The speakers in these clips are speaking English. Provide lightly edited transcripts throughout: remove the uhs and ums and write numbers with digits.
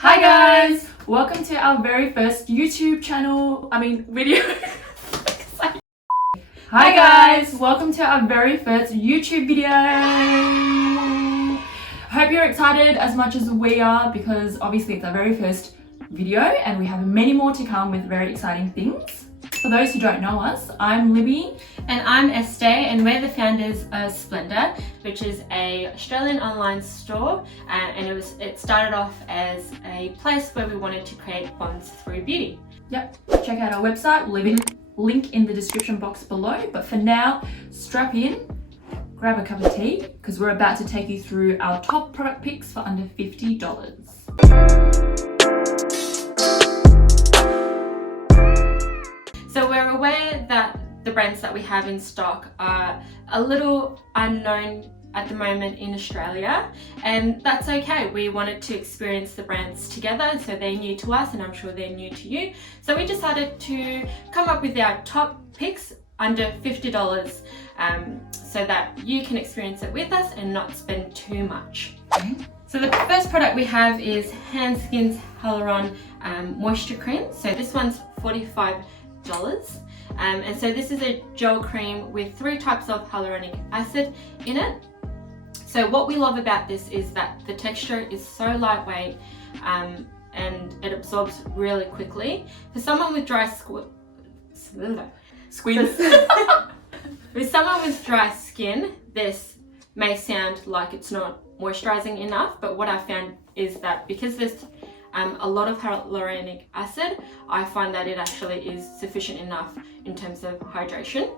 Hi guys! Welcome to our very first YouTube video. Hi guys! Welcome to our very first YouTube video. Hope you're excited as much as we are because obviously it's our very first video and we have many more to come with very exciting things. For those who don't know us, I'm Libby. And I'm Este, and we're the founders of Splendr, which is an Australian online store, and it started off as a place where we wanted to create bonds through beauty. Yep, check out our website, we'll leave a link in the description box below, but for now, strap in, grab a cup of tea, because we're about to take you through our top product picks for under $50. So we're aware that the brands that we have in stock are a little unknown at the moment in Australia, and that's okay. We wanted to experience the brands together, so they're new to us and I'm sure they're new to you. So we decided to come up with our top picks under $50 so that you can experience it with us and not spend too much. So the first product we have is Hanskin's Hyaluron Moisture Cream. So this one's $45. And so this is a gel cream with 3 types of hyaluronic acid in it. So what we love about this is that the texture is so lightweight and it absorbs really quickly. For someone with dry with someone with dry skin, this may sound like it's not moisturizing enough, but what I found is that because there's a lot of hyaluronic acid, I find that it actually is sufficient enough in terms of hydration.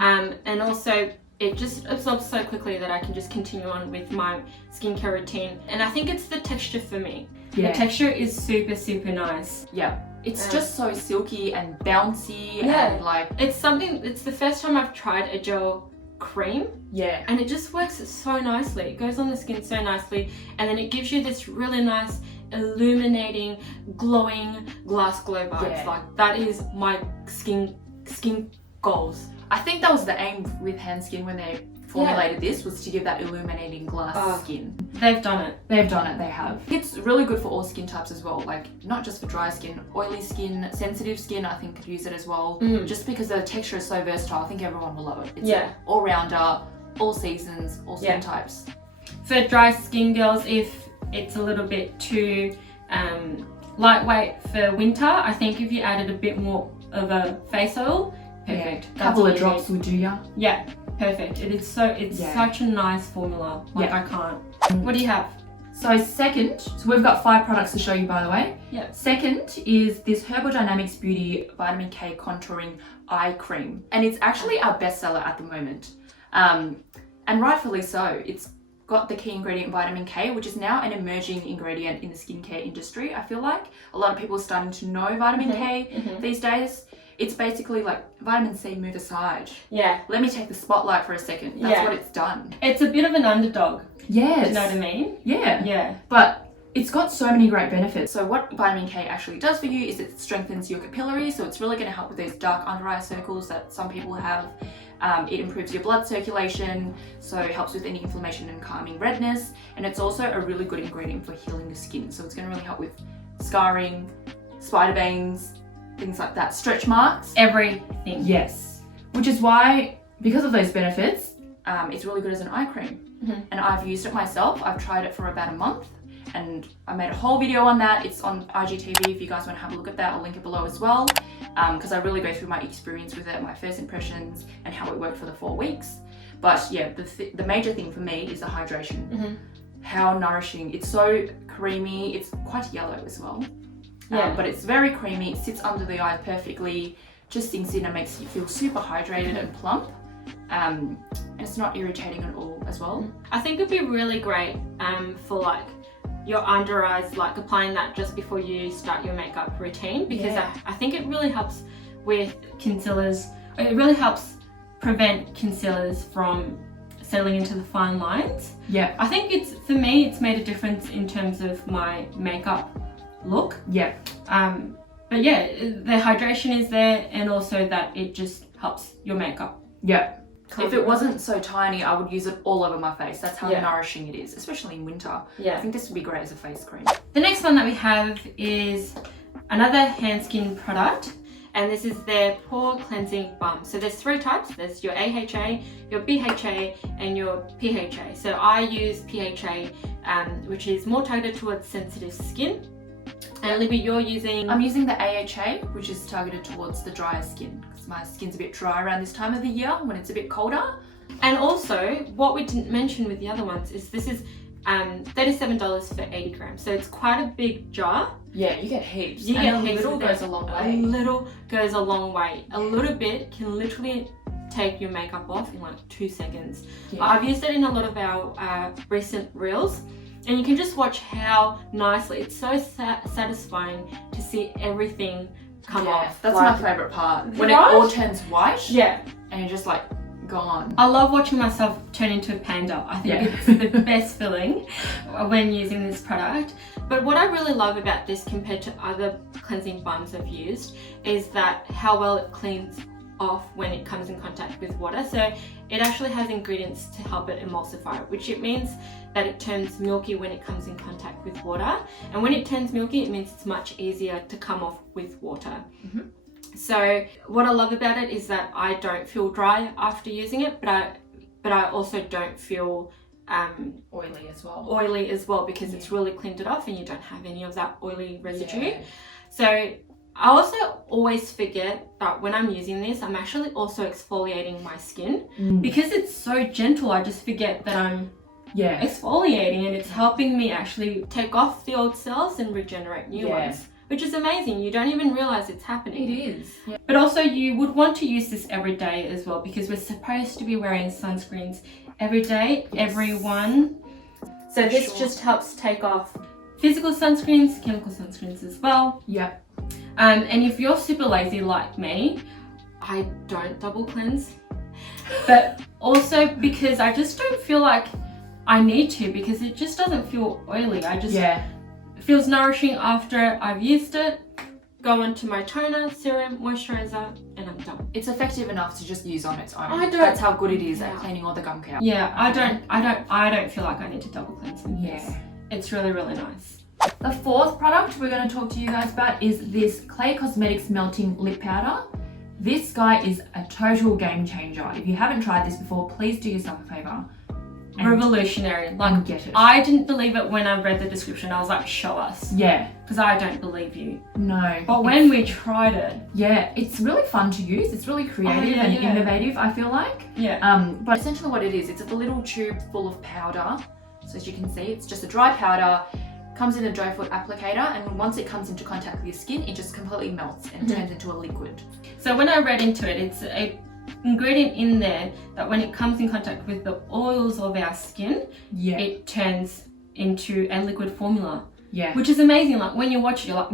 And also it just absorbs so quickly that I can just continue on with my skincare routine. And I think it's the texture for me. Yeah. The texture is super, super nice. Yeah. It's just so silky and bouncy yeah. and like... It's the first time I've tried a gel cream. Yeah. And it just works so nicely. It goes on the skin so nicely, and then it gives you this really nice illuminating, glowing glass glow vibes. Yeah. Like that is my skin goals. I think that was the aim with Hanskin when they formulated this, was to give that illuminating glass skin. They've done it. They have. It's really good for all skin types as well, like not just for dry skin, oily skin, sensitive skin I think could use it as well. Just because the texture is so versatile, I think everyone will love it. It's an all-rounder, all seasons, all skin types. For dry skin girls, if it's a little bit too lightweight for winter, I think if you added a bit more of a face oil, perfect. A couple of drops would do ya. Yeah, perfect. It's such a nice formula. Like I can't. What do you have? So we've got 5 products to show you, by the way. Yeah. Second is this Herbodynamics Beauty Vitamin K Contouring Eye Cream. And it's actually our bestseller at the moment. And rightfully so. It's got the key ingredient vitamin K, which is now an emerging ingredient in the skincare industry. I feel like a lot of people are starting to know vitamin K these days. It's basically like vitamin C, move aside. Yeah. Let me take the spotlight for a second. That's what it's done. It's a bit of an underdog. Yes. Do you know what I mean? Yeah. Yeah. But it's got so many great benefits. So what vitamin K actually does for you is it strengthens your capillaries. So it's really going to help with those dark under eye circles that some people have. It improves your blood circulation, so it helps with any inflammation and calming redness. And it's also a really good ingredient for healing the skin. So it's going to really help with scarring, spider veins, things like that, stretch marks. Everything. Yes. Which is why, because of those benefits, it's really good as an eye cream. And I've used it myself. I've tried it for about a month and I made a whole video on that. It's on IGTV if you guys want to have a look at that. I'll link it below as well, because I really go through my experience with it, my first impressions and how it worked for the 4 weeks. But yeah, the major thing for me is the hydration. How nourishing. It's so creamy. It's quite yellow as well. But it's very creamy. It sits under the eye perfectly, just sinks in and makes you feel super hydrated and plump. And it's not irritating at all as well. I think it'd be really great for like your under eyes, like applying that just before you start your makeup routine, because I think it really helps with concealers. It really helps prevent concealers from settling into the fine lines. Yeah. I think for me it's made a difference in terms of my makeup look. Yeah. But yeah, the hydration is there, and also that it just helps your makeup. Yeah. If it wasn't so tiny, I would use it all over my face. That's how Yeah. nourishing it is, especially in winter. Yeah. I think this would be great as a face cream. The next one that we have is another Hanskin product, and this is their Pore Cleansing Balm. So there's 3 types. There's your AHA, your BHA, and your PHA. So I use PHA, which is more targeted towards sensitive skin. And Libby, you're using... I'm using the AHA, which is targeted towards the drier skin, because my skin's a bit dry around this time of the year when it's a bit colder. And also, what we didn't mention with the other ones is this is $37 for 80 grams. So it's quite a big jar. Yeah, you get heaps. You and get a heaps little with goes it. a long A way. little goes a long way. A little bit can literally take your makeup off in like 2 seconds. Yeah. I've used it in a lot of our recent reels, and you can just watch how nicely, it's so satisfying to see everything come off. That's like, my favourite part. When Right? it all turns white Yeah. and you're just like gone. I love watching myself turn into a panda. I think Yeah. it's the best feeling when using this product. But what I really love about this compared to other cleansing balms I've used is that how well it cleans off when it comes in contact with water. So it actually has ingredients to help it emulsify, which it means that it turns milky when it comes in contact with water. And when it turns milky, it means it's much easier to come off with water. Mhm. So what I love about it is that I don't feel dry after using it, but I also don't feel Oily as well. oily as well, because it's really cleaned it off and you don't have any of that oily residue. Yeah. So I also always forget that when I'm using this, I'm actually also exfoliating my skin. Because it's so gentle, I just forget that I'm exfoliating, and it's helping me actually take off the old cells and regenerate new ones, which is amazing. You don't even realize it's happening. It is. Yeah. But also you would want to use this every day as well, because we're supposed to be wearing sunscreens every day, everyone. So this just helps take off physical sunscreens, chemical sunscreens as well. Yep. And if you're super lazy like me, I don't double cleanse. But also because I just don't feel like I need to, because it just doesn't feel oily. I just it feels nourishing after I've used it. Go onto my toner, serum, moisturizer, and I'm done. It's effective enough to just use on its own. I don't- That's how good it is at cleaning all the gunk out. Yeah, I don't feel like I need to double cleanse with this. It's really, really nice. The 4th product we're going to talk to you guys about is this Clay Cosmetics Melting Lip Powder. This guy is a total game changer. If you haven't tried this before, please do yourself a favour. Revolutionary. Like, get it. I didn't believe it when I read the description. I was like, show us. Yeah. Because I don't believe you. No. But when we tried it, it's really fun to use. It's really creative and innovative, I feel like. But essentially what it is, it's a little tube full of powder. So as you can see, it's just a dry powder, comes in a doe foot applicator, and once it comes into contact with your skin, it just completely melts and turns into a liquid. So when I read into it, it's a ingredient in there that when it comes in contact with the oils of our skin, it turns into a liquid formula. Which is amazing. Like when you watch it, you're like,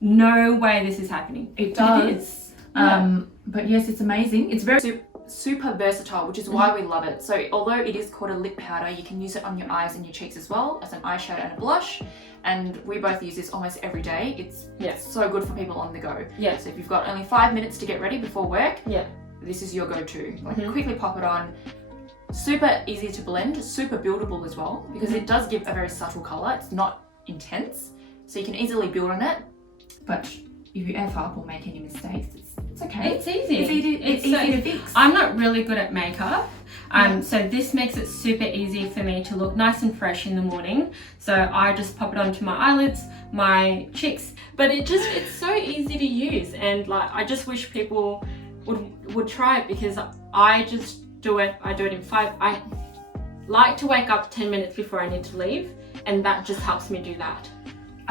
no way this is happening. It But does. it is. Yeah. But yes, it's amazing. It's very super versatile, which is why we love it. So although it is called a lip powder, you can use it on your eyes and your cheeks as well as an eyeshadow and a blush. And we both use this almost every day. It's so good for people on the go. So if you've got only 5 minutes to get ready before work, this is your go-to. Like quickly pop it on. Super easy to blend, super buildable as well, because it does give a very subtle colour. It's not intense, so you can easily build on it. But if you F up or make any mistakes, it's okay. It's easy. It's easy to fix. I'm not really good at makeup, so this makes it super easy for me to look nice and fresh in the morning. So I just pop it onto my eyelids, my cheeks. But it's so easy to use, and like I just wish people would try it, because I just do it. I do it in 5. I like to wake up 10 minutes before I need to leave, and that just helps me do that.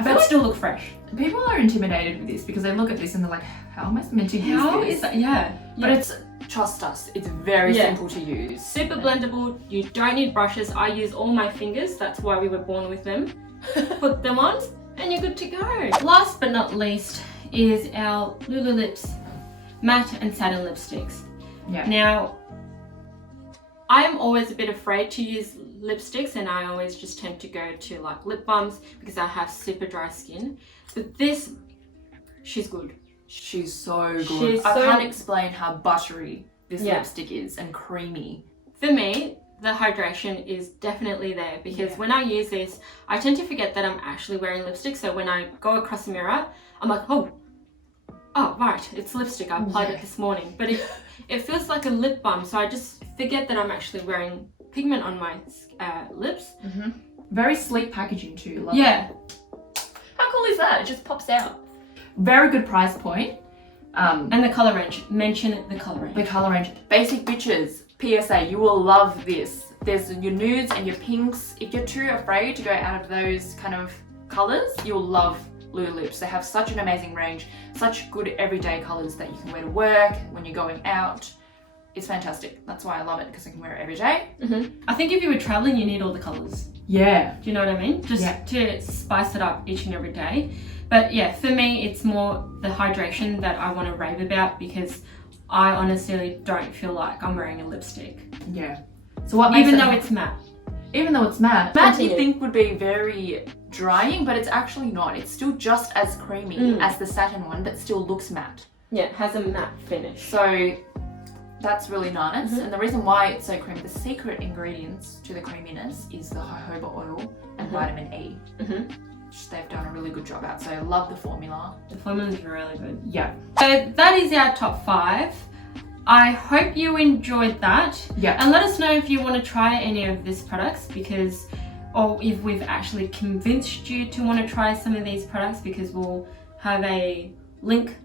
But still look fresh. People are intimidated with this because they look at this and they're like, how am I meant to use this? How is that? Yeah. But trust us, it's very simple to use. Super blendable. You don't need brushes. I use all my fingers. That's why we were born with them. Put them on and you're good to go. Last but not least is our Lulu Lips matte and satin lipsticks. Now, I'm always a bit afraid to use lipsticks, and I always just tend to go to like lip balms because I have super dry skin. But she's good. She's so good. I can't explain how buttery this lipstick is, and creamy. For me, the hydration is definitely there because when I use this, I tend to forget that I'm actually wearing lipstick. So when I go across the mirror, I'm like, oh right, it's lipstick. I applied it this morning. But it feels like a lip balm, so I just forget that I'm actually wearing pigment on my lips. Very sleek packaging too. Love it. How cool is that? It just pops out. Very good price point. And the colour range. Mention the colour range. The colour range. Basic bitches. PSA, you will love this. There's your nudes and your pinks. If you're too afraid to go out of those kind of colours, you'll love Lulu Lips. They have such an amazing range, such good everyday colours that you can wear to work, when you're going out. It's fantastic. That's why I love it, because I can wear it every day. I think if you were travelling, you need all the colours. Yeah. Do you know what I mean? Just to spice it up each and every day. But yeah, for me, it's more the hydration that I want to rave about, because I honestly don't feel like I'm wearing a lipstick. Yeah. So what makes even though it's matte. Even though it's matte. Matte you think would be very drying, but it's actually not. It's still just as creamy as the satin one, but still looks matte. Yeah, it has a matte finish. So that's really nice. And the reason why it's so creamy, the secret ingredients to the creaminess is the jojoba oil and vitamin E. Which they've done a really good job at. So I love the formula. The formula is really good. Yeah. So that is our top 5. I hope you enjoyed that. Yeah. And let us know if you want to try any of these products, because, or if we've actually convinced you to want to try some of these products, because we'll have a link.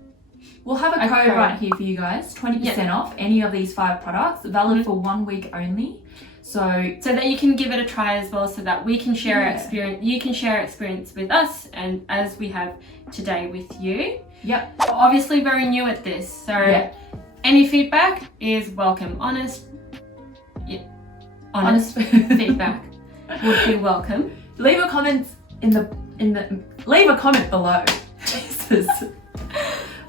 We'll have a code right here for you guys. 20% off any of these 5 products, valid for 1 week only. So that you can give it a try as well, so that we can share our experience. You can share our experience with us, and as we have today with you. Yep. We're obviously very new at this, so any feedback is welcome. Honest feedback would be welcome. Leave a comment leave a comment below. Jesus.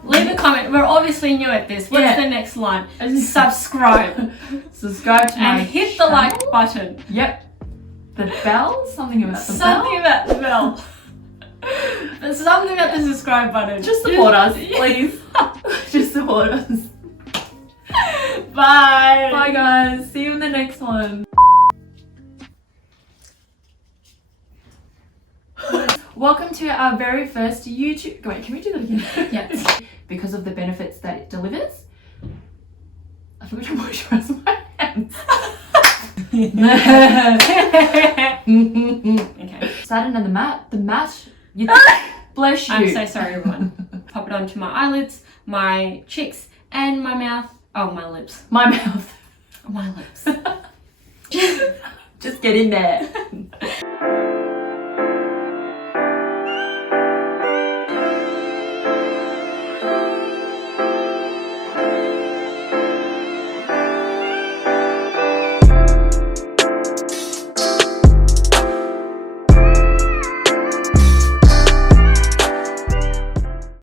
Leave a comment. We're obviously new at this. What's the next line? Subscribe. Subscribe to my and hit the like button. Yep. The bell? Something about the bell? Something about the bell. There's something about the subscribe button. Just support us, please. Just support us. Bye. Bye guys. See you in the next one. Welcome to our very first YouTube. Wait, can we do that again? Yes. Because of the benefits that it delivers. I forgot to moisturize my hands. Okay. Satin and the matte. Bless you. I'm so sorry, everyone. Pop it onto my eyelids, my cheeks, and my mouth. Oh, my lips. My mouth. My lips. Just get in there.